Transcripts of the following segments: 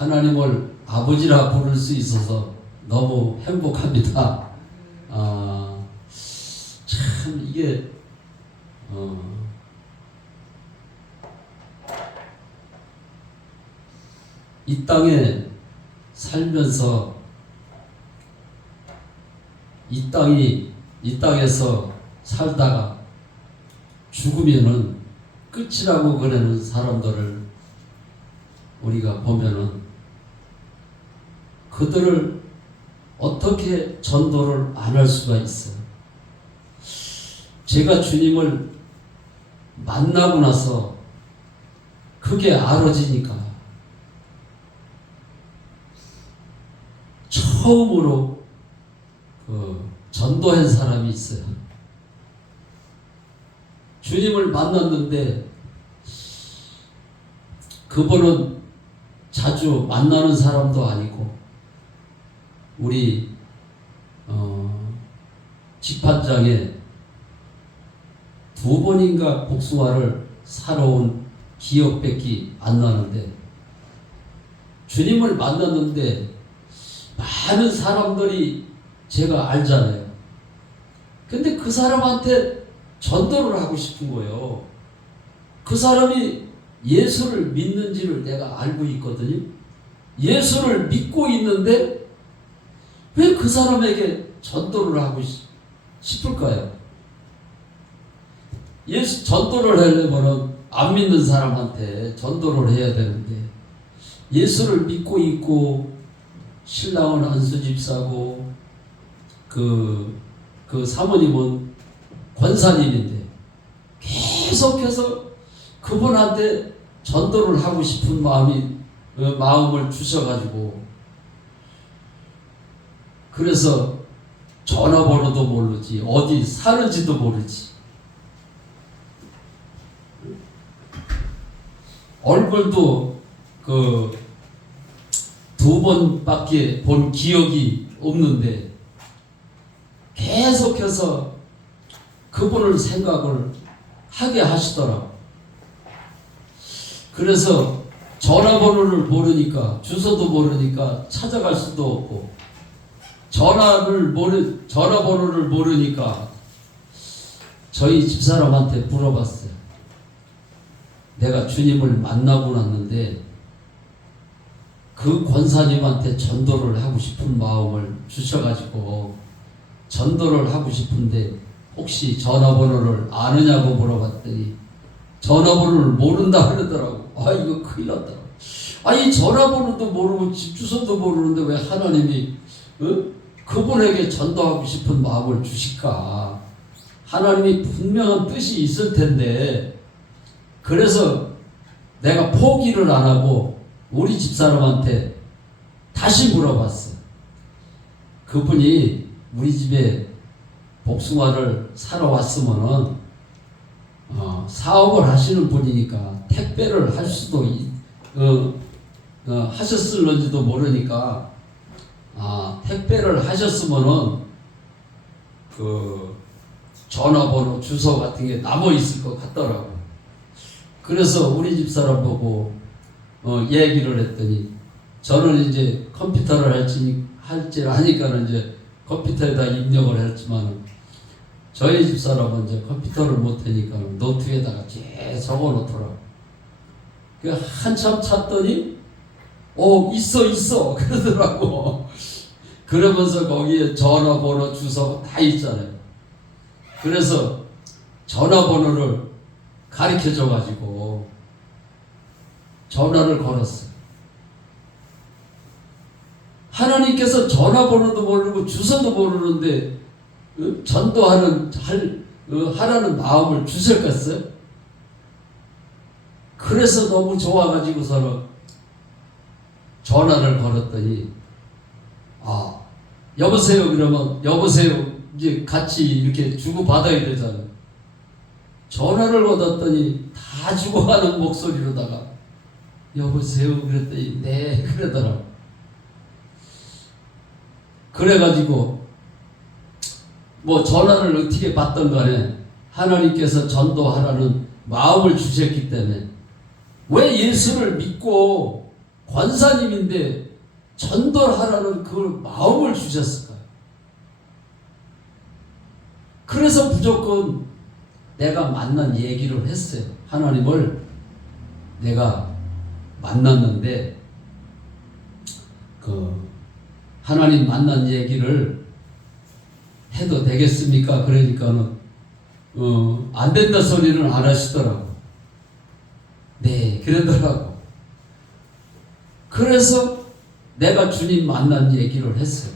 하나님을 아버지라 부를 수 있어서 너무 행복합니다. 참 이게 이 땅에 살면서 이 땅에서 살다가 죽으면은 끝이라고 그러는 사람들을 우리가 보면은 그들을 어떻게 전도를 안 할 수가 있어요. 제가 주님을 만나고 나서 그게 알아지니까 처음으로 전도한 사람이 있어요. 주님을 만났는데 그분은 자주 만나는 사람도 아니고 우리 집판장에 2번인가 복숭아를 사러 온 기억밖에 안 나는데 주님을 만났는데 많은 사람들이 제가 알잖아요. 근데 그 사람한테 전도를 하고 싶은 거예요. 그 사람이 예수를 믿는지를 내가 알고 있거든요. 예수를 믿고 있는데 왜 그 사람에게 전도를 하고 싶을까요? 예수 전도를 하려면 안 믿는 사람한테 전도를 해야 되는데 예수를 믿고 있고 신랑은 안수 집사고 그 사모님은 권사님인데 계속해서 그분한테 전도를 하고 싶은 마음을 주셔가지고 그래서 전화번호도 모르지 어디 사는지도 모르지 얼굴도 2번밖에 본 기억이 없는데 계속해서 그분을 생각을 하게 하시더라고. 그래서 전화번호를 모르니까 주소도 모르니까 찾아갈 수도 없고 전화번호를 모르니까 저희 집사람한테 물어봤어요. 내가 주님을 만나고 났는데 그 권사님한테 전도를 하고 싶은 마음을 주셔가지고 전도를 하고 싶은데 혹시 전화번호를 아느냐고 물어봤더니 전화번호를 모른다 그러더라고. 아 이거 큰일 났다. 이 전화번호도 모르고 집 주소도 모르는데 왜 하나님이 그분에게 전도하고 싶은 마음을 주실까? 하나님이 분명한 뜻이 있을 텐데 그래서 내가 포기를 안 하고 우리 집사람한테 다시 물어봤어. 그분이 우리 집에 복숭아를 사러 왔으면은 사업을 하시는 분이니까 택배를 할 수도 하셨을런지도 모르니까 택배를 하셨으면은 그 전화번호 주소 같은 게 남아 있을 것 같더라고. 그래서 우리 집사람 보고 얘기를 했더니 저는 이제 컴퓨터를 할지 하니까는 이제 컴퓨터에다 입력을 했지만 저희 집사람은 이제 컴퓨터를 못하니까 노트에다가 쭉 적어 놓더라고. 한참 찾더니 있어 그러더라고. 그러면서 거기에 전화번호 주소 다 있잖아요. 그래서 전화번호를 가르쳐줘 가지고 전화를 걸었어요. 하나님께서 전화번호도 모르고 주소도 모르는데 전도하라는 마음을 주셨겠어요? 그래서 너무 좋아가지고서는 전화를 걸었더니 여보세요 그러면 여보세요 이제 같이 이렇게 주고받아야 되잖아요. 전화를 받았더니 다 죽어가는 목소리로다가 여보세요 그랬더니 네 그러더라고. 그래가지고 전화를 어떻게 받던 간에 하나님께서 전도하라는 마음을 주셨기 때문에 왜 예수를 믿고 권사님인데 전도하라는 그 마음을 주셨을까요? 그래서 무조건 내가 만난 얘기를 했어요. 하나님을 내가 만났는데 하나님 만난 얘기를 해도 되겠습니까? 그러니까는 안 된다 소리는 안 하시더라고. 네, 그러더라고. 그래서 내가 주님 만난 얘기를 했어요.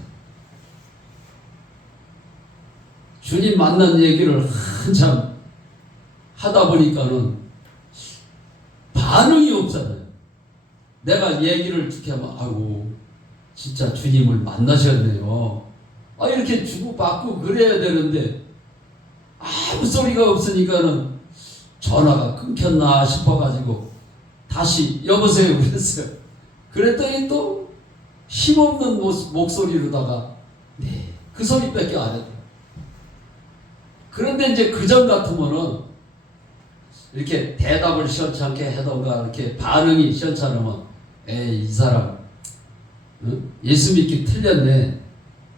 주님 만난 얘기를 한참 하다 보니까는 반응이 없잖아요. 내가 얘기를 이렇게 하면 아이고 진짜 주님을 만나셨네요. 이렇게 주고받고 그래야 되는데 아무 소리가 없으니까는 전화가 끊겼나 싶어가지고 다시 여보세요 그랬어요. 그랬더니 또 힘없는 목소리로다가 네, 그 소리밖에 안 했다. 그런데 이제 그전 같으면은 이렇게 대답을 시원찮게 하던가 이렇게 반응이 시원찮으면 에이 이 사람 예수 믿기 틀렸네.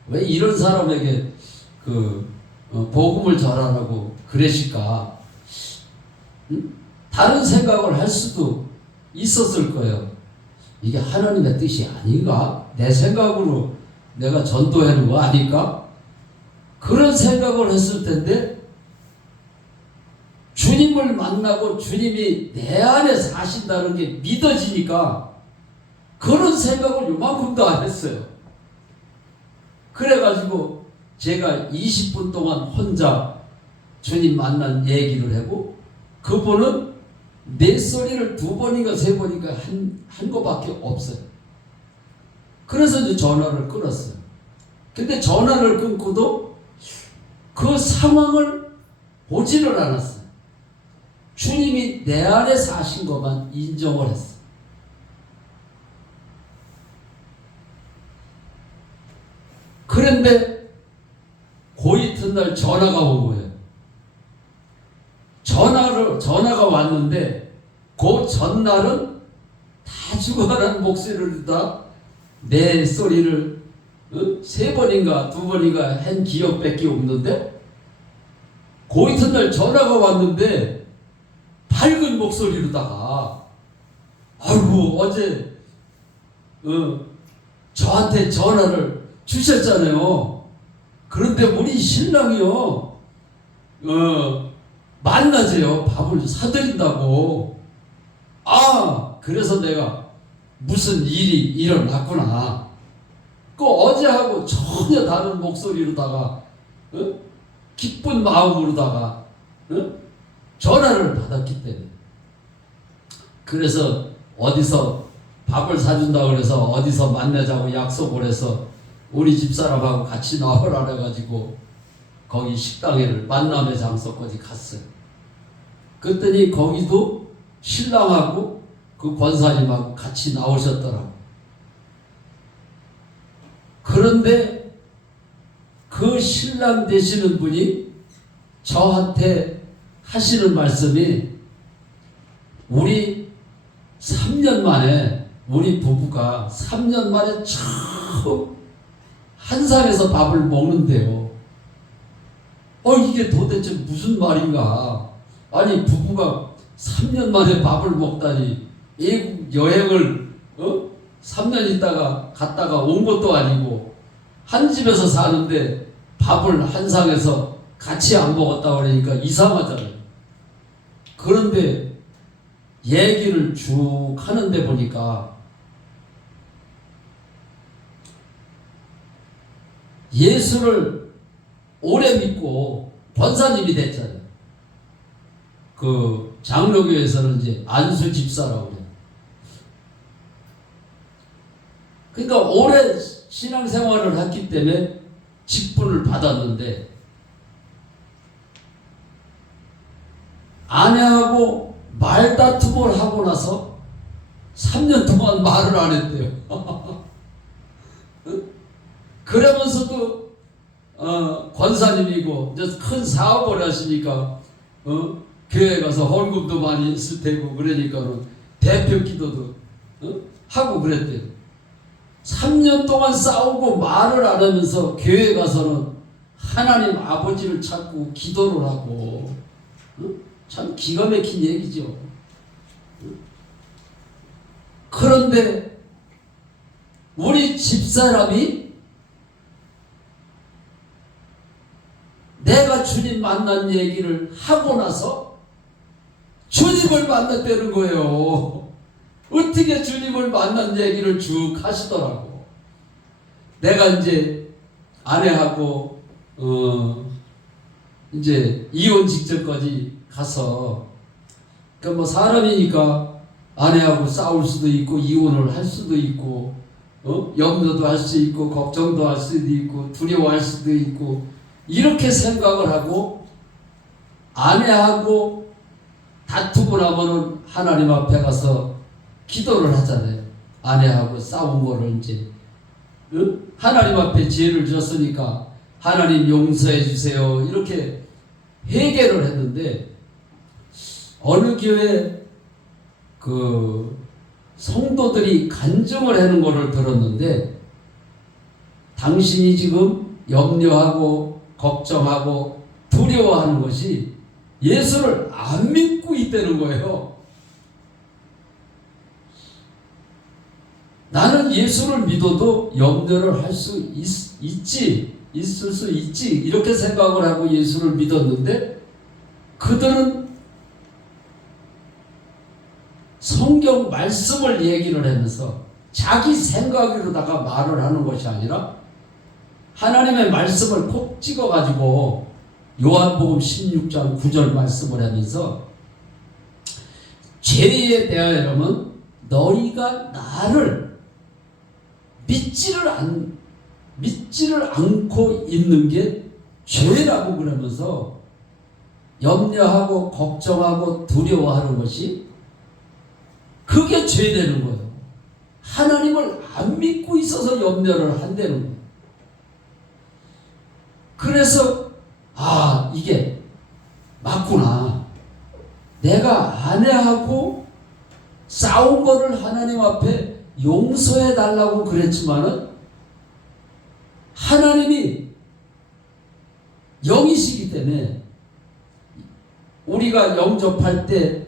왜 이런 사람에게 복음을 전하라고 그러실까? 다른 생각을 할 수도 있었을 거예요. 이게 하나님의 뜻이 아닌가? 내 생각으로 내가 전도하는 거 아닐까? 그런 생각을 했을 텐데 주님을 만나고 주님이 내 안에 사신다는 게 믿어지니까 그런 생각을 요만큼도 안 했어요. 그래가지고 제가 20분 동안 혼자 주님 만난 얘기를 하고 그분은 내 소리를 2번인가 3번인가 한 거밖에 없어요. 그래서 이제 전화를 끊었어요. 근데 전화를 끊고도 그 상황을 보지를 않았어요. 주님이 내 안에 사신 것만 인정을 했어요. 그런데 그 이튿날 전화가 온 거예요. 전화가 왔는데 그 전날은 다 죽어가는 목소리를 다 내 소리를 3번인가 2번인가 한 기억밖에 없는데 그 이튿날 전화가 왔는데 밝은 목소리로다가 아이고 어제 저한테 전화를 주셨잖아요. 그런데 우리 신랑이요 만나재요. 밥을 사드린다고. 그래서 내가 무슨 일이 일어났구나. 어제하고 전혀 다른 목소리로다가 기쁜 마음으로다가 전화를 받았기 때문에. 그래서 어디서 밥을 사준다고 그래서 어디서 만나자고 약속을 해서 우리 집사람하고 같이 나오라 그래가지고 거기 식당에 만남의 장소까지 갔어요. 그랬더니 거기도 신랑하고 그 권사님하고 같이 나오셨더라고. 그런데 그 신랑 되시는 분이 저한테 하시는 말씀이 우리 3년 만에 우리 부부가 3년 만에 처음 한상에서 밥을 먹는데요. 이게 도대체 무슨 말인가? 아니 부부가 3년 만에 밥을 먹다니 외국 여행을 3년 있다가 갔다가 온 것도 아니고 한 집에서 사는데 밥을 한 상에서 같이 안 먹었다 그러니까 이상하잖아요. 그런데 얘기를 쭉 하는데 보니까 예수를 오래 믿고 권사님이 됐잖아요. 그 장로교에서는 이제 안수 집사라고 그래요. 그러니까 오래 신앙생활을 했기 때문에 직분을 받았는데 아내하고 말다툼을 하고 나서 3년 동안 말을 안 했대요. 그러면서도 권사님이고 이제 큰 사업을 하시니까 교회 가서 헌금도 많이 쓸 테고 그러니까는 대표 기도도 하고 그랬대요. 3년 동안 싸우고 말을 안 하면서 교회 가서는 하나님 아버지를 찾고 기도를 하고, 참 기가 막힌 얘기죠. 그런데 우리 집사람이 내가 주님 만난 얘기를 하고 나서 주님을 만났다는 거예요. 어떻게 주님을 만난 얘기를 쭉 하시더라고. 내가 이제 아내하고 이제 이혼 직전까지 가서, 그러니까 뭐 사람이니까 아내하고 싸울 수도 있고 이혼을 할 수도 있고, 염려도 할 수 있고 걱정도 할 수도 있고 두려워할 수도 있고, 이렇게 생각을 하고 아내하고 다투고 나면은 하나님 앞에 가서 기도를 하잖아요. 아내하고 싸운 거를 이제 하나님 앞에 죄를 졌으니까 하나님 용서해 주세요, 이렇게 회개를 했는데, 어느 교회 그 성도들이 간증을 하는 거를 들었는데, 당신이 지금 염려하고 걱정하고 두려워하는 것이 예수를 안 믿고 있다는 거예요. 나는 예수를 믿어도 염려를 할 수 있을 수 있지, 이렇게 생각을 하고 예수를 믿었는데, 그들은 성경 말씀을 얘기를 하면서 자기 생각으로다가 말을 하는 것이 아니라 하나님의 말씀을 콕 찍어가지고 요한복음 16장 9절 말씀을 하면서, 죄에 대하여는 너희가 나를 믿지를 않고 있는 게 죄라고 그러면서, 염려하고 걱정하고 두려워하는 것이 그게 죄되는 거예요. 하나님을 안 믿고 있어서 염려를 한다는 거예요. 그래서 이게 맞구나. 내가 아내하고 싸운 거를 하나님 앞에 용서해 달라고 그랬지만은 하나님이 영이시기 때문에 우리가 영접할 때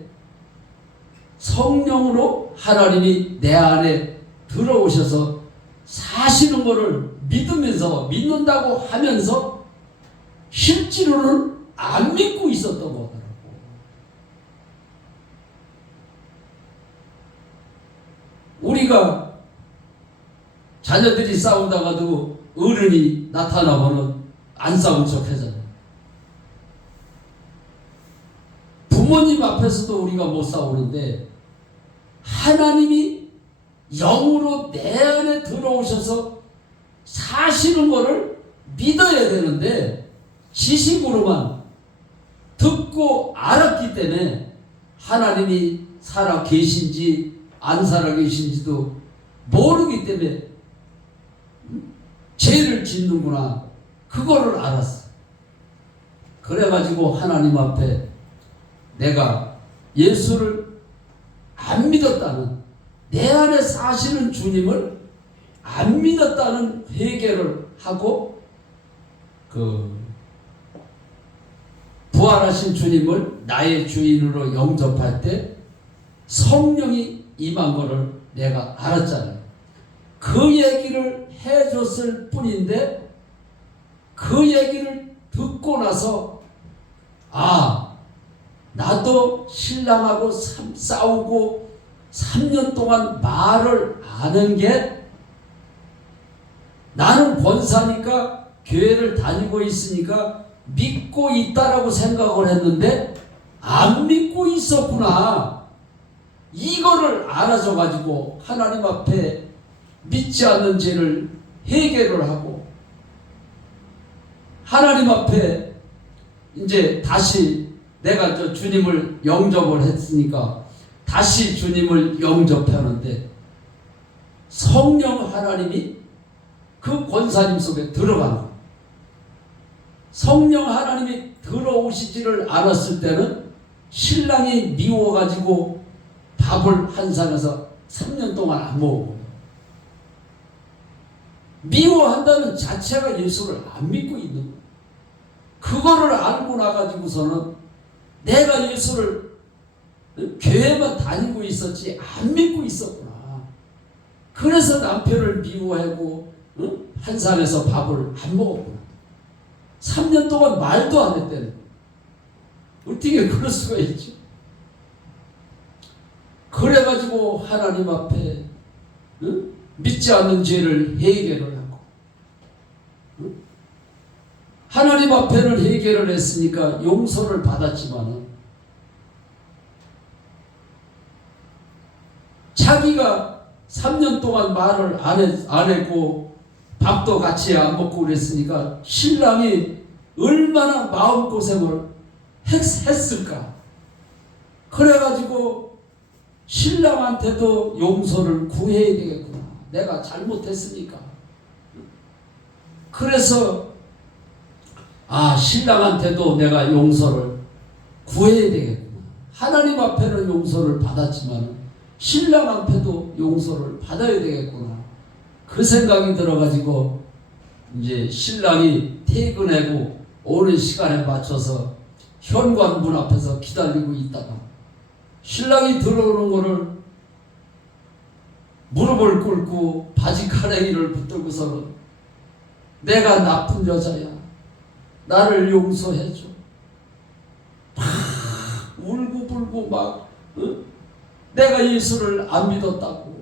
성령으로 하나님이 내 안에 들어오셔서 사시는 거를 믿는다고 하면서 실제로는 안 믿고 있었던 거더라고. 우리가 자녀들이 싸우다가도 어른이 나타나면은 안 싸운 척 하잖아요. 부모님 앞에서도 우리가 못 싸우는데, 하나님이 영으로 내 안에 들어오셔서 사시는 거를 믿어야 되는데, 지식으로만 듣고 알았기 때문에 하나님이 살아 계신지 안 살아 계신지도 모르기 때문에 죄를 짓는구나, 그거를 알았어. 그래가지고 하나님 앞에 내가 예수를 안 믿었다는, 내 안에 사시는 주님을 안 믿었다는 회개를 하고, 부활하신 주님을 나의 주인으로 영접할 때 성령이 임한 거를 내가 알았잖아요. 그 얘기를 해줬을 뿐인데, 그 얘기를 듣고 나서 나도 신랑하고 싸우고 3년 동안 말을 안 한 게, 나는 권사니까 교회를 다니고 있으니까 믿고 있다라고 생각을 했는데 안 믿고 있었구나, 이거를 알아줘가지고 하나님 앞에 믿지 않는 죄를 회개를 하고 하나님 앞에 이제 다시 내가 주님을 영접을 했으니까 다시 주님을 영접하는데, 성령 하나님이 그 권사님 속에 들어가는 거예요. 성령 하나님이 들어오시지를 않았을 때는 신랑이 미워가지고 밥을 한상에서 3년 동안 안 먹어요. 미워한다는 자체가 예수를 안 믿고 있는 거예요. 그거를 알고 나가지고서는 내가 예수를 교회만 다니고 있었지 안 믿고 있었구나. 그래서 남편을 미워하고 한산에서 밥을 안 먹었구나. 3년 동안 말도 안 했다는 거예요. 어떻게 그럴 수가 있지? 그래가지고 하나님 앞에 믿지 않는 죄를 해결을 하고 하나님 앞에는 해결을 했으니까 용서를 받았지만은 자기가 3년 동안 말을 안 했고 밥도 같이 안 먹고 그랬으니까 신랑이 얼마나 마음고생을 했을까. 그래가지고 신랑한테도 용서를 구해야 되겠구나. 내가 잘못했으니까. 그래서 신랑한테도 내가 용서를 구해야 되겠구나. 하나님 앞에는 용서를 받았지만 신랑 앞에도 용서를 받아야 되겠구나. 그 생각이 들어가지고 이제 신랑이 퇴근하고 오는 시간에 맞춰서 현관문 앞에서 기다리고 있다가 신랑이 들어오는 거를 무릎을 꿇고 바지가랑이를 붙들고서는 내가 나쁜 여자야. 나를 용서해줘. 막 울고불고 막 내가 예수를 안 믿었다고.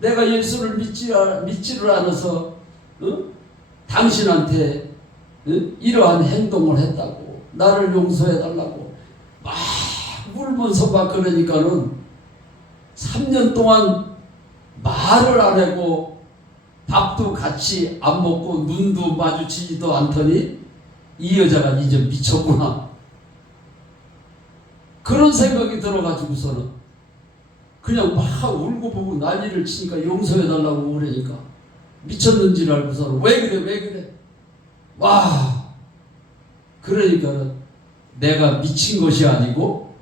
내가 예수를 믿지를 않아서 당신한테 이러한 행동을 했다고. 나를 용서해달라고. 막 울면서 막 그러니까는 3년 동안 말을 안 하고 밥도 같이 안 먹고 눈도 마주치지도 않더니 이 여자가 이제 미쳤구나. 그런 생각이 들어가지고서는 그냥 막 울고 보고 난리를 치니까 용서해달라고 그러니까 미쳤는지를 알고서는 왜 그래 와 그러니까 내가 미친 것이 아니고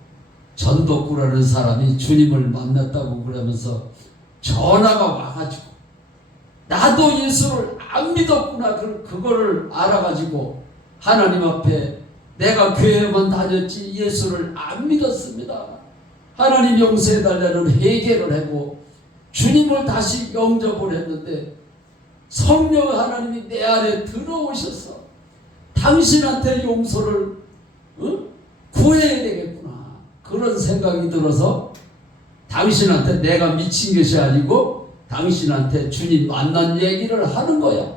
전덕구라는 사람이 주님을 만났다고 그러면서 전화가 와가지고 나도 예수를 안 믿었구나. 그거를 알아가지고 하나님 앞에 내가 교회만 다녔지 예수를 안 믿었습니다. 하나님 용서해달라는 회개를 하고 주님을 다시 영접을 했는데 성령 하나님이 내 안에 들어오셔서 당신한테 용서를 구해야 되겠구나. 그런 생각이 들어서 당신한테 내가 미친 것이 아니고 당신한테 주님 만난 얘기를 하는 거야.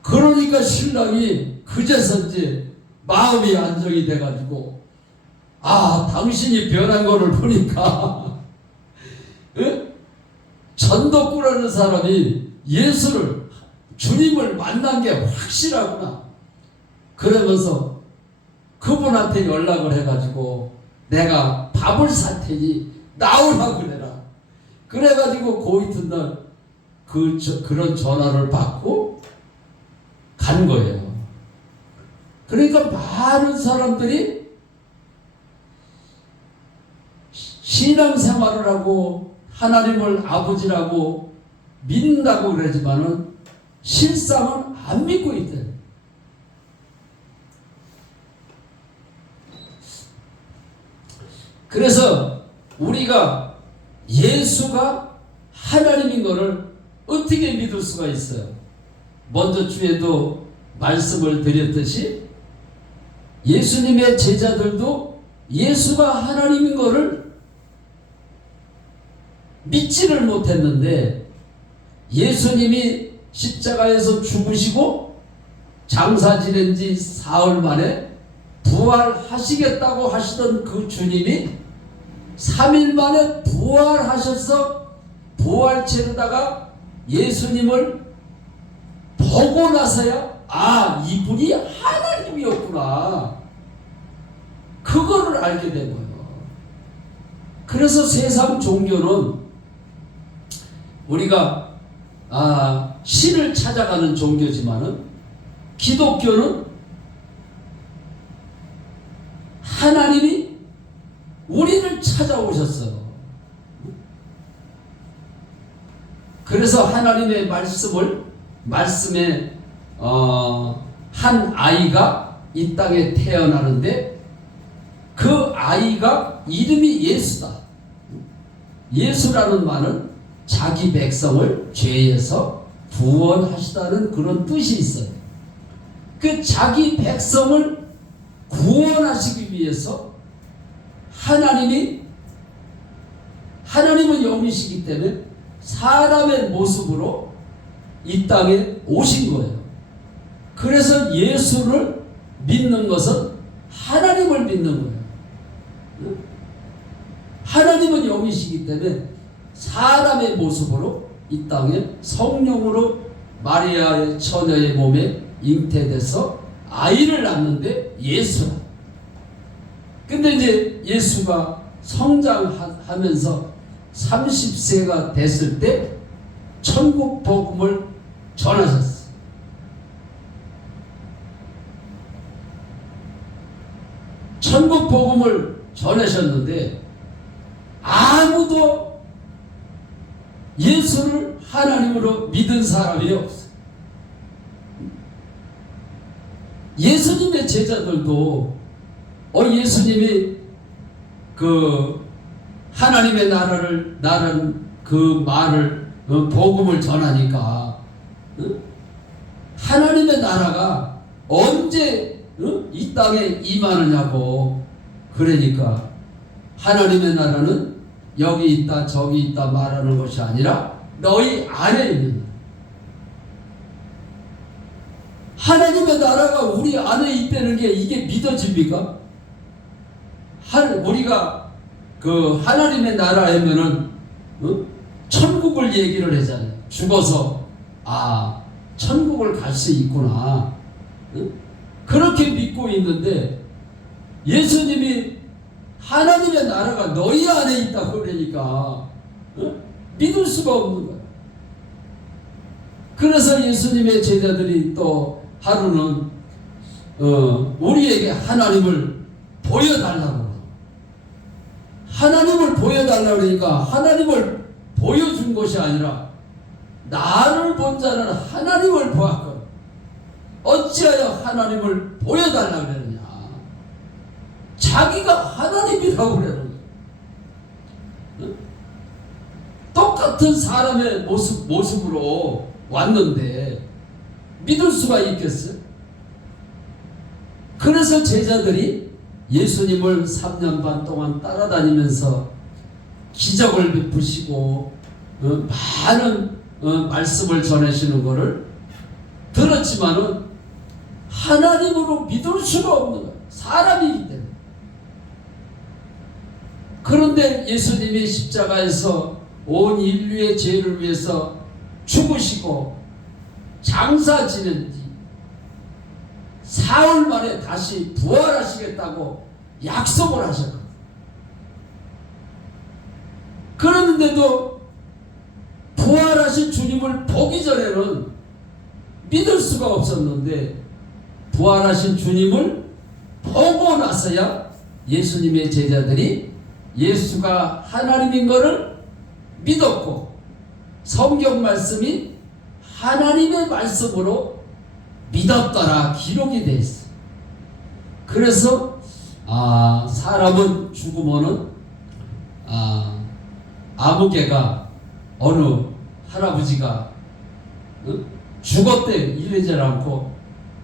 그러니까 신랑이 그제서 이제 마음이 안정이 돼가지고 당신이 변한 거를 보니까 전덕구라는 사람이 예수를 주님을 만난 게 확실하구나. 그러면서 그분한테 연락을 해가지고 내가 밥을 살 테니 나오라고 그래라. 그래가지고 그 이튿날 그런 전화를 받고 간 거예요. 그러니까 많은 사람들이 신앙생활을 하고 하나님을 아버지라고 믿는다고 그러지만은 실상은 안 믿고 있대. 그래서 우리가 예수가 하나님인 것을 어떻게 믿을 수가 있어요? 먼저 주에도 말씀을 드렸듯이 예수님의 제자들도 예수가 하나님인 것을 믿지를 못했는데 예수님이 십자가에서 죽으시고 장사 지낸 지 사흘 만에 부활하시겠다고 하시던 그 주님이 3일 만에 부활하셔서 부활체로다가 예수님을 보고 나서야 이분이 하나님이었구나. 그거를 알게 된 거예요. 그래서 세상 종교는 우리가 신을 찾아가는 종교지만은 기독교는 하나님이 우리를 찾아오셨어요. 그래서 하나님의 말씀에 한 아이가 이 땅에 태어나는데 그 아이가 이름이 예수다. 예수라는 말은 자기 백성을 죄에서 구원하시다는 그런 뜻이 있어요. 그 자기 백성을 구원하시기 위해서 하나님은 영이시기 때문에 사람의 모습으로 이 땅에 오신 거예요. 그래서 예수를 믿는 것은 하나님을 믿는 거예요. 하나님은 영이시기 때문에 사람의 모습으로 이 땅에 성령으로 마리아의 처녀의 몸에 잉태돼서 아이를 낳는데 예수라. 근데 이제 예수가 성장하면서 30세가 됐을 때 천국 복음을 전하셨어요. 천국 복음을 전하셨는데 아무도 예수를 하나님으로 믿은 사람이 없어요. 예수님의 제자들도 예수님이 그 하나님의 나라는 그 말을 복음을 전하니까 하나님의 나라가 언제 이 땅에 임하느냐고. 그러니까 하나님의 나라는 여기 있다 저기 있다 말하는 것이 아니라 너희 안에 있는, 하나님의 나라가 우리 안에 있다는 게 이게 믿어집니까? 우리가 그 하나님의 나라 하면은 천국을 얘기를 하잖아요. 죽어서 천국을 갈 수 있구나, 그렇게 믿고 있는데 예수님이 하나님의 나라가 너희 안에 있다고 그러니까 믿을 수가 없는 거예요. 그래서 예수님의 제자들이 또 하루는 우리에게 하나님을 보여달라고, 하나님을 보여달라고 그러니까 하나님을 보여준 것이 아니라 나를 본 자는 하나님을 보았거든. 어찌하여 하나님을 보여달라고 그러느냐. 자기가 하나님이라고 그러는 거예요. 똑같은 사람의 모습으로 왔는데 믿을 수가 있겠어요? 그래서 제자들이 예수님을 3년 반 동안 따라다니면서 기적을 베푸시고 많은 말씀을 전하시는 것을 들었지만은 하나님으로 믿을 수가 없는 거예요. 사람이기 때문에. 그런데 예수님이 십자가에서 온 인류의 죄를 위해서 죽으시고 장사 지낸 뒤 사흘 만에 다시 부활하시겠다고 약속을 하셨거든요. 그런데도 부활하신 주님을 보기 전에는 믿을 수가 없었는데 부활하신 주님을 보고 나서야 예수님의 제자들이 예수가 하나님인 것을 믿었고 성경 말씀이 하나님의 말씀으로 믿었더라 기록이 되어 있어요. 그래서 사람은 죽으면은 아무개가 어느 할아버지가 죽었대 이러지 않고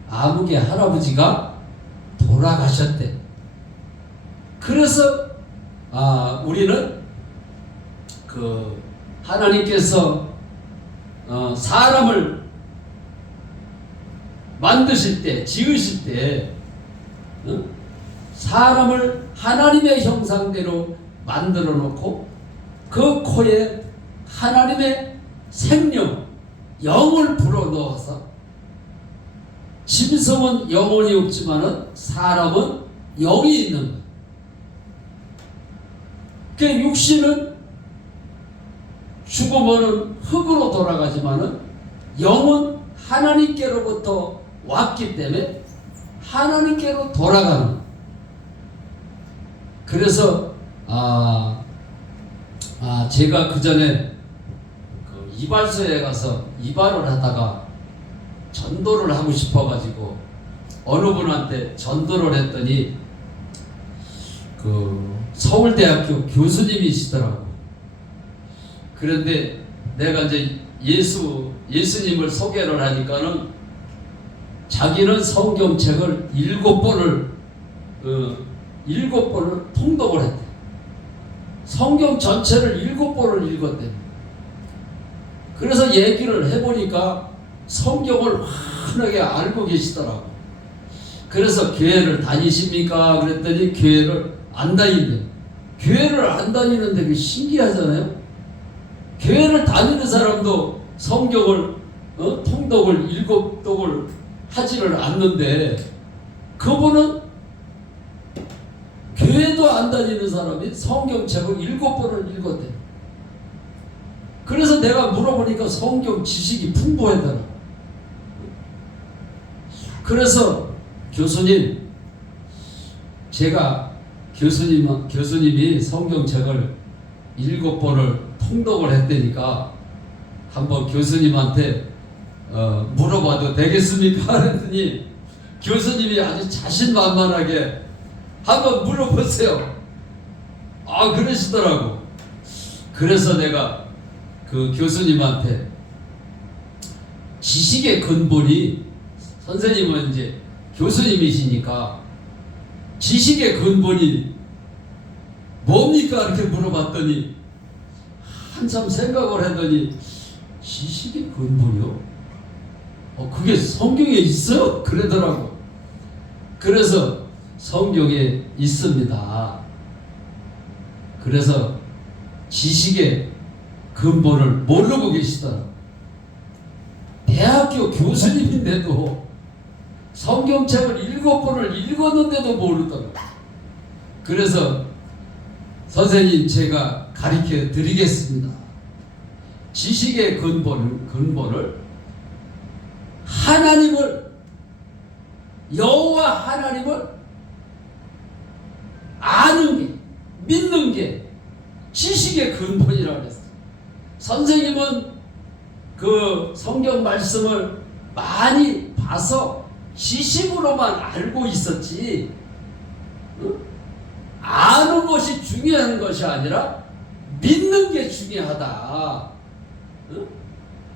아무개 할아버지가 돌아가셨대. 그래서 우리는 그 하나님께서 사람을 만드실 때, 지으실 때 사람을 하나님의 형상대로 만들어 놓고 그 코에 하나님의 생명, 영을 불어넣어서 짐승은 영혼이 없지만은 사람은 영이 있는 거예요. 그 육신은 죽으면은 흙으로 돌아가지만은 영은 하나님께로부터 왔기 때문에 하나님께로 돌아가는 거예요. 그래서 제가 그 전에 이발소에 가서 이발을 하다가 전도를 하고 싶어가지고 어느 분한테 전도를 했더니 그 서울대학교 교수님이시더라고. 그런데 내가 이제 예수님을 소개를 하니까는 자기는 성경책을 7권을 통독을 했대. 성경 전체를 7권을 읽었대. 그래서 얘기를 해보니까 성경을 환하게 알고 계시더라고. 그래서 교회를 다니십니까? 그랬더니 교회를 안 다니는데, 교회를 안 다니는데 그 신기하잖아요. 교회를 다니는 사람도 성경을 통독을 7독을 하지를 않는데, 그분은 교회도 안 다니는 사람이 성경책을 7권을 읽었대. 그래서 내가 물어보니까 성경 지식이 풍부하더라. 그래서 교수님, 제가 교수님이 성경책을 7권을 통독을 했다니까 한번 교수님한테 물어봐도 되겠습니까? 그랬더니 교수님이 아주 자신만만하게 한번 물어보세요. 그러시더라고. 그래서 내가 그 교수님한테 지식의 근본이, 선생님은 이제 교수님이시니까 지식의 근본이 뭡니까? 이렇게 물어봤더니 한참 생각을 했더니 지식의 근본이요? 그게 성경에 있어요? 그러더라고. 그래서 성경에 있습니다. 그래서 지식의 근본을 모르고 계시더라고. 대학교 교수님인데도 성경책을 7권을 읽었는데도 모르더라고. 그래서 선생님, 제가 가르쳐 드리겠습니다. 지식의 근본을 하나님을, 여호와 하나님을 아는 게, 믿는 게 지식의 근본이라고 했어요. 선생님은 그 성경 말씀을 많이 봐서 지식으로만 알고 있었지, 아는 것이 중요한 것이 아니라 믿는 게 중요하다.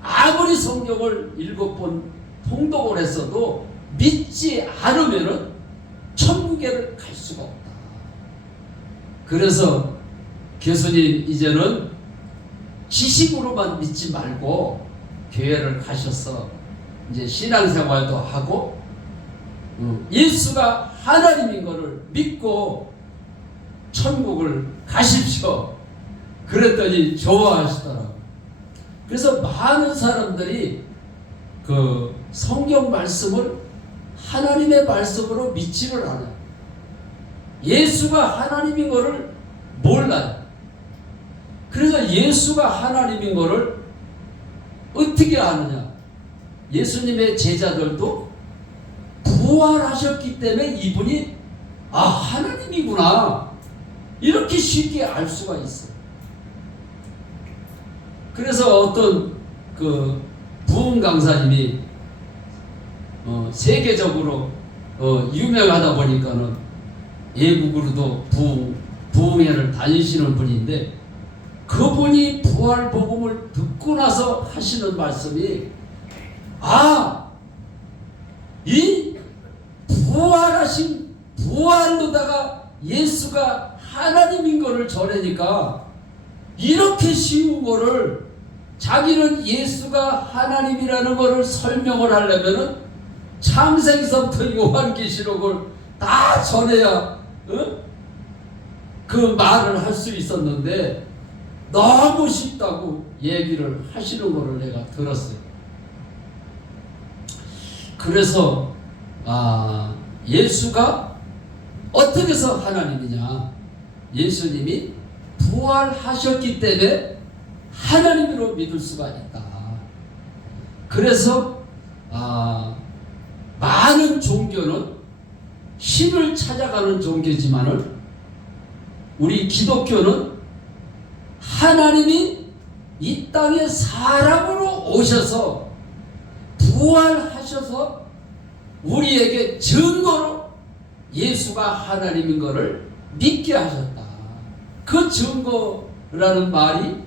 아무리 성경을 7번 통독을 했어도 믿지 않으면은 천국에 갈 수가 없다. 그래서 교수님, 이제는 지식으로만 믿지 말고 교회를 가셔서 이제 신앙생활도 하고 예수가 하나님인 것을 믿고 천국을 가십시오. 그랬더니 좋아하시더라고요. 그래서 많은 사람들이 그 성경 말씀을 하나님의 말씀으로 믿지를 않아요. 예수가 하나님인 것을 몰라요. 그래서 예수가 하나님인 것을 어떻게 아느냐? 예수님의 제자들도 부활하셨기 때문에 이분이 하나님이구나, 이렇게 쉽게 알 수가 있어요. 그래서 어떤 그 부흥 강사님이 세계적으로 유명하다 보니까는 외국으로도 부흥회를 다니시는 분인데, 그분이 부활 복음을 듣고 나서 하시는 말씀이, 이 부활하신 부활로다가 예수가 하나님인 것을 전하니까 이렇게 쉬운 거를, 자기는 예수가 하나님이라는 것을 설명을 하려면은 창세기서부터 요한계시록을 다 전해야 그 말을 할 수 있었는데 너무 쉽다고 얘기를 하시는 거를 내가 들었어요. 그래서 예수가 어떻게 해서 하나님이냐? 예수님이 부활하셨기 때문에 하나님으로 믿을 수가 있다. 그래서 많은 종교는 신을 찾아가는 종교지만은 우리 기독교는 하나님이 이 땅에 사람으로 오셔서 부활하셔서 우리에게 증거로 예수가 하나님인 것을 믿게 하셨다. 그 증거라는 말이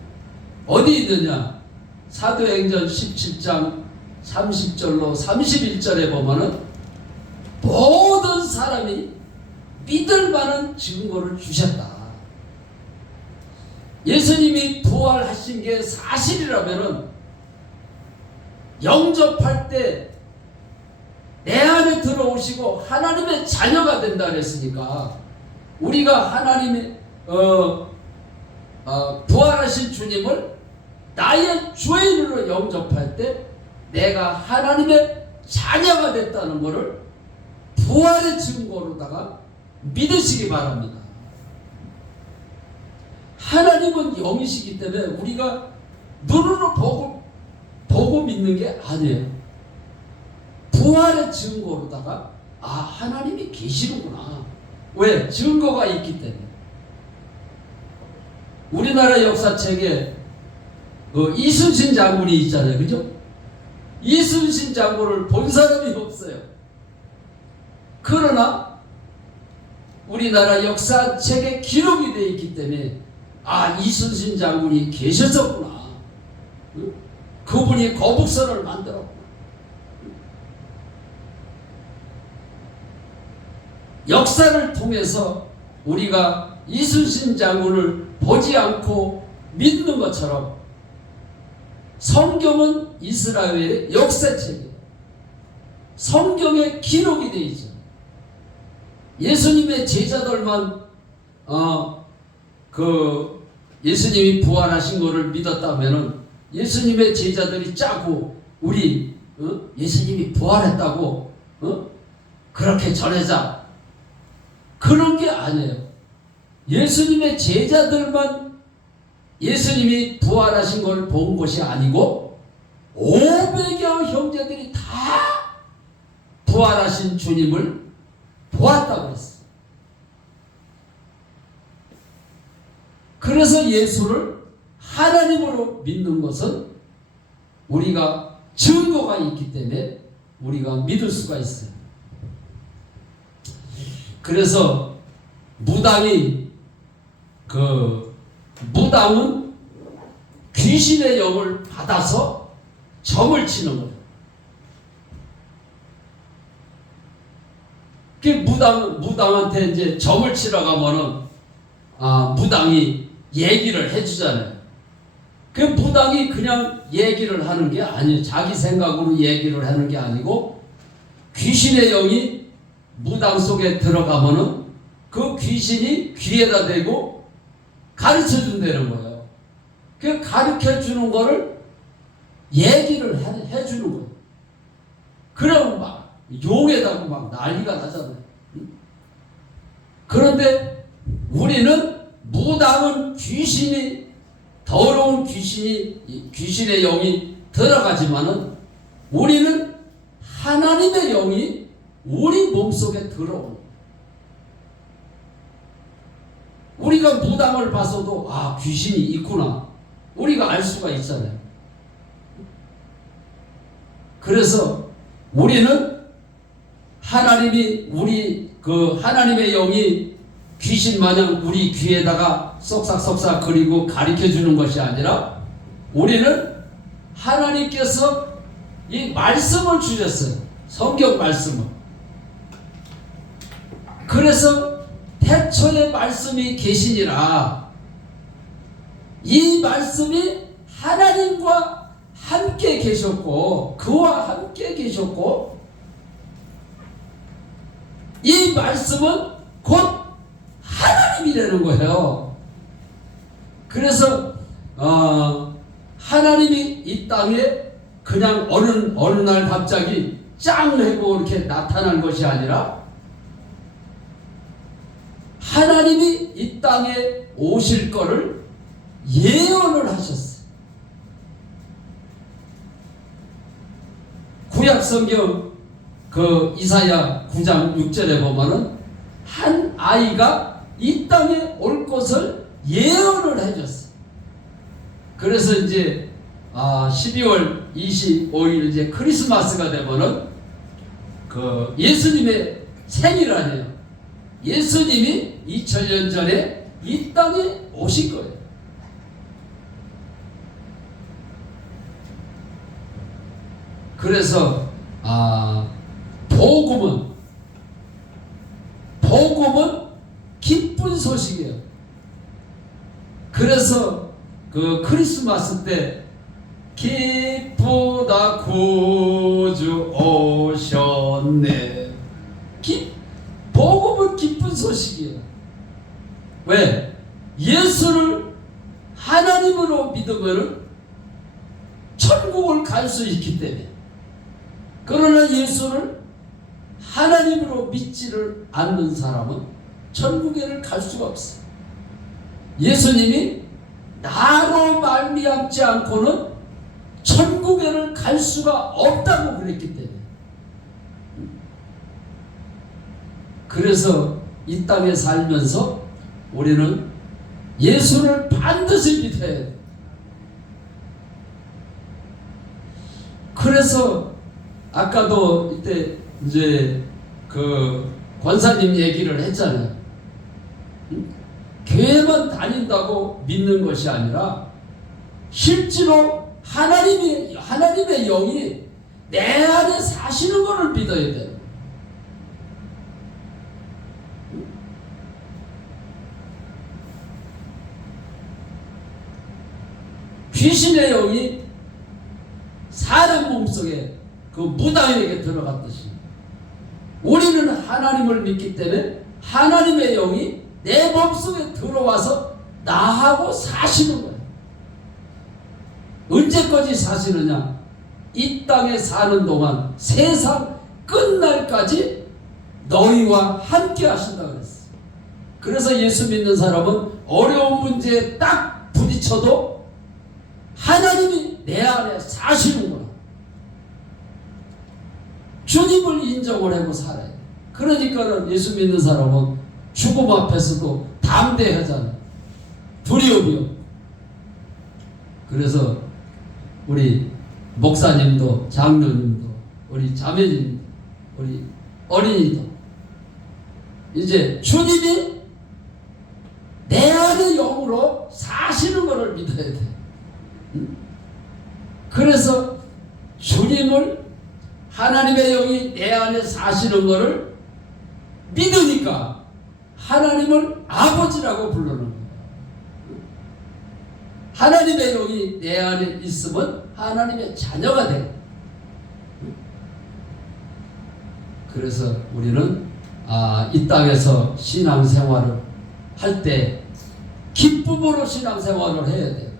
어디 있느냐? 사도행전 17장 30절로 31절에 보면은 모든 사람이 믿을 만한 증거를 주셨다. 예수님이 부활하신 게 사실이라면은 영접할 때 내 안에 들어오시고 하나님의 자녀가 된다 그랬으니까 우리가 하나님의 부활하신 주님을 나의 주인으로 영접할 때 내가 하나님의 자녀가 됐다는 것을 부활의 증거로다가 믿으시기 바랍니다. 하나님은 영이시기 때문에 우리가 눈으로 보고 믿는 게 아니에요. 부활의 증거로다가 하나님이 계시는구나. 왜? 증거가 있기 때문에. 우리나라 역사책에 이순신 장군이 있잖아요. 그죠? 이순신 장군을 본 사람이 없어요. 그러나 우리나라 역사책에 기록이 되어 있기 때문에 이순신 장군이 계셨었구나. 그분이 거북선을 만들었구나. 역사를 통해서 우리가 이순신 장군을 보지 않고 믿는 것처럼 성경은 이스라엘의 역사책이에요. 성경에 기록이 되어 있죠. 예수님의 제자들만 예수님이 부활하신 것을 믿었다면은 예수님의 제자들이 짜고 우리 예수님이 부활했다고 그렇게 전하자, 그런 게 아니에요. 예수님의 제자들만 예수님이 부활하신 걸 본 것이 아니고 500여 형제들이 다 부활하신 주님을 보았다고 했어요. 그래서 예수를 하나님으로 믿는 것은 우리가 증거가 있기 때문에 우리가 믿을 수가 있어요. 그래서 무당은 귀신의 영을 받아서 점을 치는 거예요. 그 무당한테 이제 점을 치러 가면은 무당이 얘기를 해주잖아요. 그 무당이 그냥 얘기를 하는 게 아니에요. 자기 생각으로 얘기를 하는 게 아니고 귀신의 영이 무당 속에 들어가면은 그 귀신이 귀에다 대고 가르쳐 준다는 거예요. 그 가르쳐 주는 거를 얘기를 해주는 거예요. 그럼 막 용에다가 막 난리가 나잖아요. 그런데 우리는 무당은 더러운 귀신의 영이 들어가지만은 우리는 하나님의 영이 우리 몸속에 들어오는 거예요. 우리가 무당을 봐서도 귀신이 있구나 우리가 알 수가 있잖아요. 그래서 우리는 하나님이 하나님의 영이 귀신 마냥 우리 귀에다가 쏙싹쏙싹 그리고 가르쳐 주는 것이 아니라 우리는 하나님께서 이 말씀을 주셨어요. 성경 말씀을. 그래서 태초에 말씀이 계시니라. 이 말씀이 하나님과 함께 계셨고 그와 함께 계셨고 이 말씀은 곧 하나님이라는 거예요. 그래서 하나님이 이 땅에 그냥 어느 날 갑자기 짱 하고 이렇게 나타난 것이 아니라 하나님이 이 땅에 오실 거를 예언을 하셨어요. 구약 성경 이사야 9장 6절에 보면은 한 아이가 이 땅에 올 것을 예언을 해줬어요. 그래서 이제 12월 25일 이제 크리스마스가 되면은 그 예수님의 생일 아니에요. 예수님이 2000년 전에 이 땅에 오신 거예요. 그래서 복음은 기쁜 소식이에요. 그래서 그 크리스마스 때 기쁘다 구주 오셨네. 복음은 기쁜 소식이에요. 왜? 예수를 하나님으로 믿으면 천국을 갈 수 있기 때문에. 그러나 예수를 하나님으로 믿지를 않는 사람은 천국에를 갈 수가 없어요. 예수님이 나로 말미암지 않고는 천국에를 갈 수가 없다고 그랬기 때문에. 그래서 이 땅에 살면서 우리는 예수를 반드시 믿어야 돼요. 그래서 아까도 이때 이제 그 권사님 얘기를 했잖아요. 교회만 다닌다고 믿는 것이 아니라 실제로 하나님의 영이 내 안에 사시는 것을 믿어야 돼요. 귀신의 영이 사람 몸속에 그 무당에게 들어갔듯이 우리는 하나님을 믿기 때문에 하나님의 영이 내 몸속에 들어와서 나하고 사시는 거예요. 언제까지 사시느냐? 이 땅에 사는 동안 세상 끝날까지 너희와 함께 하신다 그랬어요. 그래서 예수 믿는 사람은 어려운 문제에 딱 부딪혀도 하나님이 내 안에 사시는 거야. 주님을 인정을 하고 살아야 돼. 그러니까 예수 믿는 사람은 죽음 앞에서도 담대하잖아. 두려움이 없고. 그래서 우리 목사님도 장로님도 우리 자매님도 우리 어린이도 이제 주님이 내 안에 영으로 사시는 것을 믿어야 돼. 그래서 주님을 하나님의 영이 내 안에 사시는 것을 믿으니까 하나님을 아버지라고 부르는 거예요. 하나님의 영이 내 안에 있으면 하나님의 자녀가 돼요. 그래서 우리는 이 땅에서 신앙생활을 할 때 기쁨으로 신앙생활을 해야 돼요.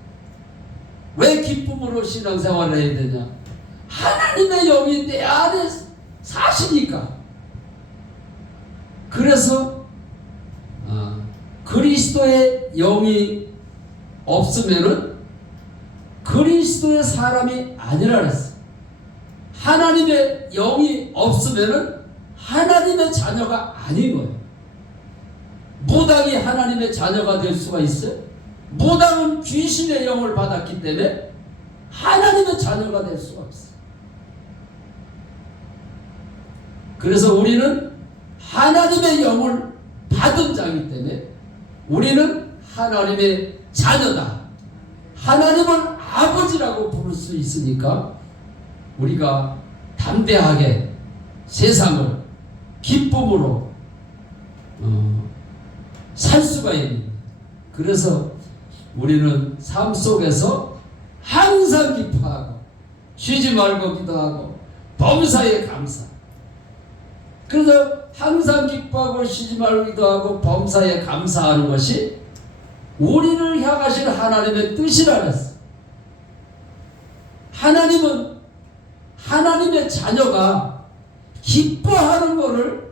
왜 기쁨으로 신앙생활을 해야 되냐? 하나님의 영이 내 안에 사시니까. 그래서 그리스도의 영이 없으면은 그리스도의 사람이 아니라 그랬어. 하나님의 영이 없으면은 하나님의 자녀가 아닌 거예요. 무당이 하나님의 자녀가 될 수가 있어요? 무당은 귀신의 영을 받았기 때문에 하나님의 자녀가 될 수가 없어요. 그래서 우리는 하나님의 영을 받은 자이기 때문에 우리는 하나님의 자녀다. 하나님을 아버지라고 부를 수 있으니까 우리가 담대하게 세상을 기쁨으로 살 수가 있는 거예요. 그래서 우리는 삶 속에서 항상 기뻐하고 쉬지 말고 기도하고 범사에 감사. 그래서 항상 기뻐하고 쉬지 말고 기도하고 범사에 감사하는 것이 우리를 향하신 하나님의 뜻이라 그랬어. 하나님은 하나님의 자녀가 기뻐하는 것을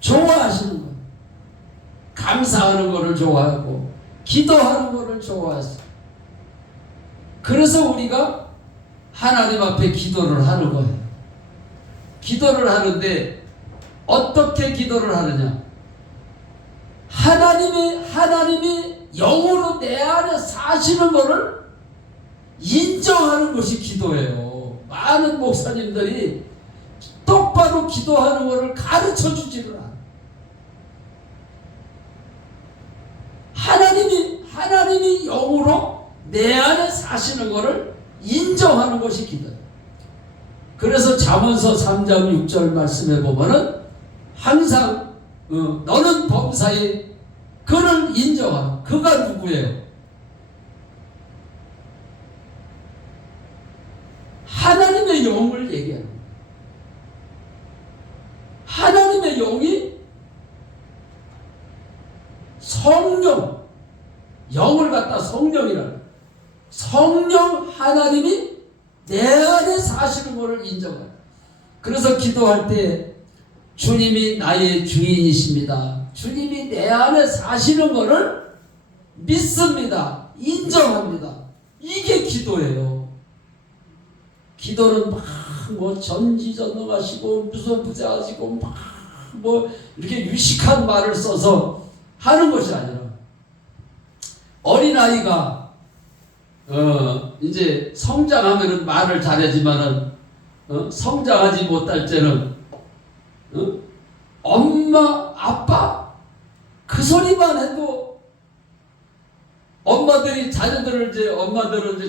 좋아하시는 거예요. 감사하는 것을 좋아하고 기도하는 것을 좋아하시고. 그래서 우리가 하나님 앞에 기도를 하는 거예요. 기도를 하는데 어떻게 기도를 하느냐? 하나님이 영으로 내 안에 사시는 것을 인정하는 것이 기도예요. 많은 목사님들이 똑바로 기도하는 것을 가르쳐 주지를 않아요. 하나님이 영으로 내 안에 사시는 것을 인정하는 것이 기도예요. 그래서 잠언서 3장 6절 말씀에 보면은 항상 너는 범사에 그를 인정하라. 그가 누구예요? 하나님의 영을 얘기하는 거예요. 하나님의 영이 성령, 영을 갖다 성령이라는, 성령 하나님이 내 안에 사시는 것을 인정해요. 그래서 기도할 때 주님이 나의 주인이십니다. 주님이 내 안에 사시는 것을 믿습니다. 인정합니다. 이게 기도예요. 기도는 막 뭐 전지전능하시고 무소부재하시고 막 뭐 이렇게 유식한 말을 써서 하는 것이 아니라, 어린아이가 이제 성장하면은 말을 잘하지만은 성장하지 못할 때는 엄마 아빠 그 소리만 해도, 엄마들은 이제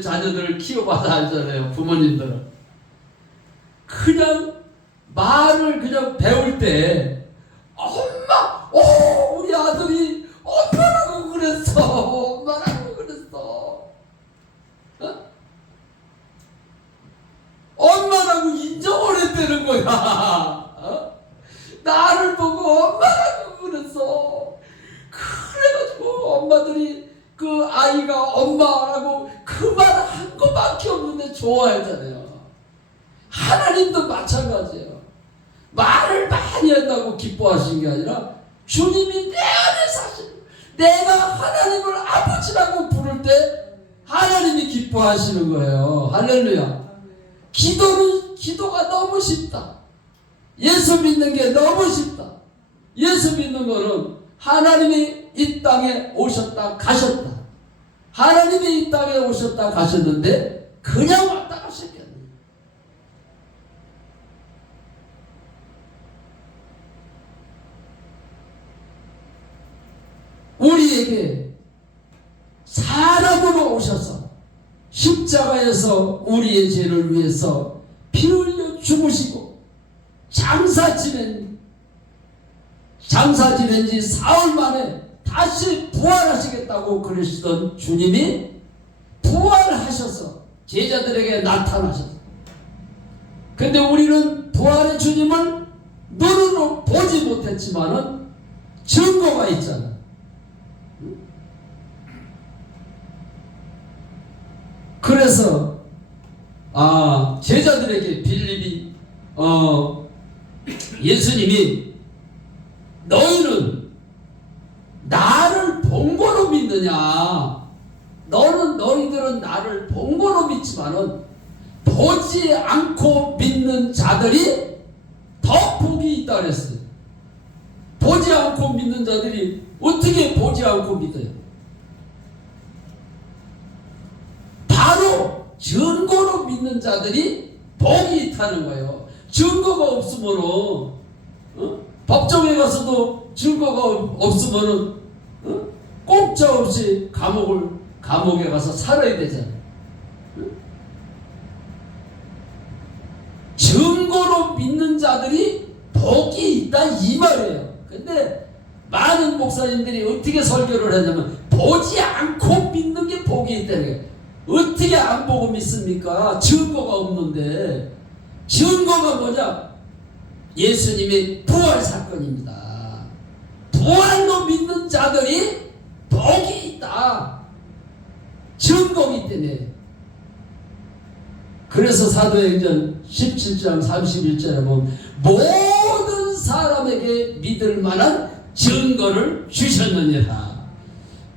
자녀들을 키워봐서 알잖아요. 부모님들은 그냥 말을 그냥 배울 때 엄마, 우리 아들이 엄마라고 그랬어, 엄마라고 그랬어, 엄마라고 인정을 했다는 거야. 나를 보고 엄마라고 그랬어. 그래가지고 엄마들이 그 아이가 엄마라고 그 말 한 거밖에 없는데 좋아하잖아요. 하나님도 마찬가지예요. 말을 많이 한다고 기뻐하시는 게 아니라 주님이 내 안에 사시는, 내가 하나님을 아버지라고 부를 때 하나님이 기뻐하시는 거예요. 할렐루야. 기도가 너무 쉽다. 예수 믿는 게 너무 쉽다. 예수 믿는 거는 하나님이 이 땅에 오셨다 가셨다. 하나님이 이 땅에 오셨다 가셨는데 그냥 왔다 가셨겠네. 우리에게 사람으로 오셔서 십자가에서 우리의 죄를 위해서 피 흘려 죽으시고 장사 지낸 지 사흘 만에 다시 부활하시겠다고 그러시던 주님이 부활하셔서 제자들에게 나타나셨어요. 근데 우리는 부활의 주님을 눈으로 보지 못했지만은 증거가 있잖아. 그래서 제자들에게 빌립이 예수님이 너희는 나를 본 거로 믿느냐? 너희들은 나를 본 거로 믿지만은 보지 않고 믿는 자들이 더 복이 있다 그랬어요. 보지 않고 믿는 자들이 어떻게 보지 않고 믿어요? 바로 증거로 믿는 자들이 복이 있다는 거예요. 증거가 없으면은 법정에 가서도 증거가 없으면은 꼼짝없이 감옥에 가서 살아야 되잖아요. 증거로 믿는 자들이 복이 있다 이 말이에요. 근데 많은 목사님들이 어떻게 설교를 하냐면 보지 않고 믿는 게 복이 있다는 거예요. 어떻게 안 보고 믿습니까? 증거가 없는데. 증거가 뭐냐? 예수님의 부활 사건입니다. 부활로 믿는 자들이 복이 있다. 증거이기 때문에. 그래서 사도행전 17장 31절에 보면 모든 사람에게 믿을 만한 증거를 주셨느니라.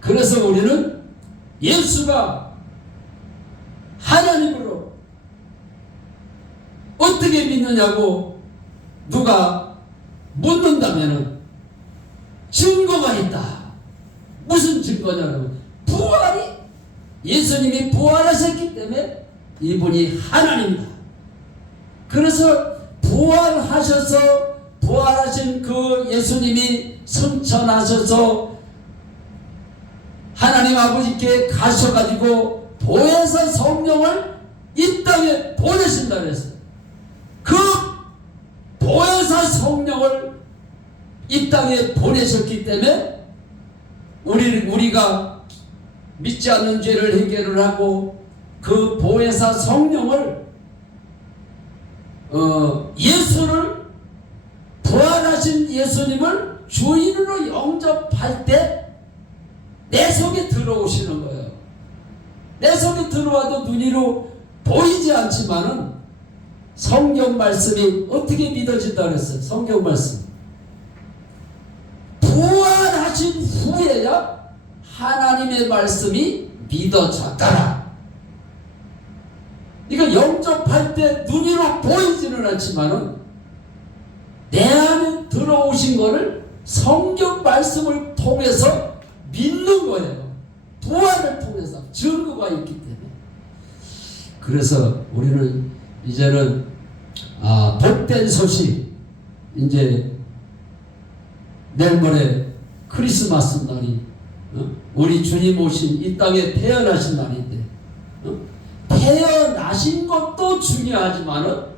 그래서 우리는 예수가 하나님으로 어떻게 믿느냐고 누가 묻는다면 증거가 있다. 무슨 증거냐면 부활이 예수님이 부활하셨기 때문에 이분이 하나님이다. 그래서 부활하신 그 예수님이 승천하셔서 하나님 아버지께 가셔가지고 보혜사 성령을 이 땅에 보내신다 그랬어요. 그 보혜사 성령을 이 땅에 보내셨기 때문에 우리가 믿지 않는 죄를 해결을 하고 그 보혜사 성령을 예수를 부활하신 예수님을 주인으로 영접할 때 내 속에 들어오시는 거예요. 내 속에 들어와도 눈으로 보이지 않지만은 성경 말씀이 어떻게 믿어진다 그랬어요? 성경 말씀. 부활하신 후에야 하나님의 말씀이 믿어졌더라. 이거 영접할 때 눈으로 보이지는 않지만은 내 안에 들어오신 거를 성경 말씀을 통해서 믿는 거예요. 부활을 통해서 증거가 있기 때문에. 그래서 우리는 이제는 복된 소식, 이제 내일 모레 크리스마스 날이 우리 주님 오신 이 땅에 태어나신 날인데 태어나신 것도 중요하지만은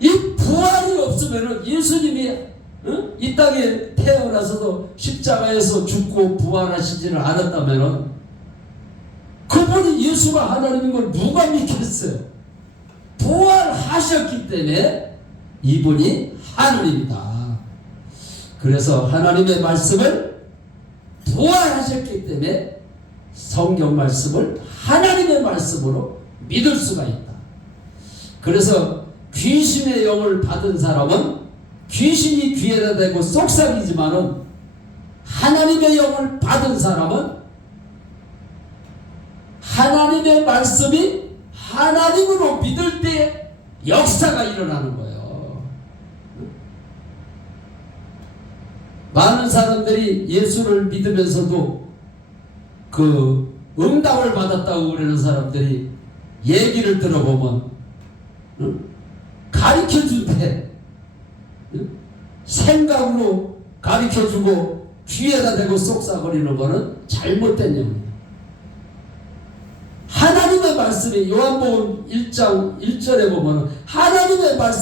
이 부활이 없으면은 예수님이 이 땅에 태어나서도 십자가에서 죽고 부활하시지를 않았다면은 그분이 예수가 하나님인 걸 누가 믿겠어요? 부활하셨기 때문에 이분이 하나님이다. 그래서 하나님의 말씀을 부활하셨기 때문에 성경 말씀을 하나님의 말씀으로 믿을 수가 있다. 그래서 귀신의 영을 받은 사람은 귀신이 귀에다 대고 속삭이지만은 하나님의 영을 받은 사람은 하나님의 말씀이 하나님으로 믿을 때 역사가 일어나는 거예요. 많은 사람들이 예수를 믿으면서도 그 응답을 받았다고 그러는 사람들이 얘기를 들어보면 가르쳐줄 때 생각으로 가르쳐주고 귀에다 대고 속삭거리는 거는 잘못된 영입니다. 하나님의 말씀이 요한복음 1장 1절에 보면 하나님의 말씀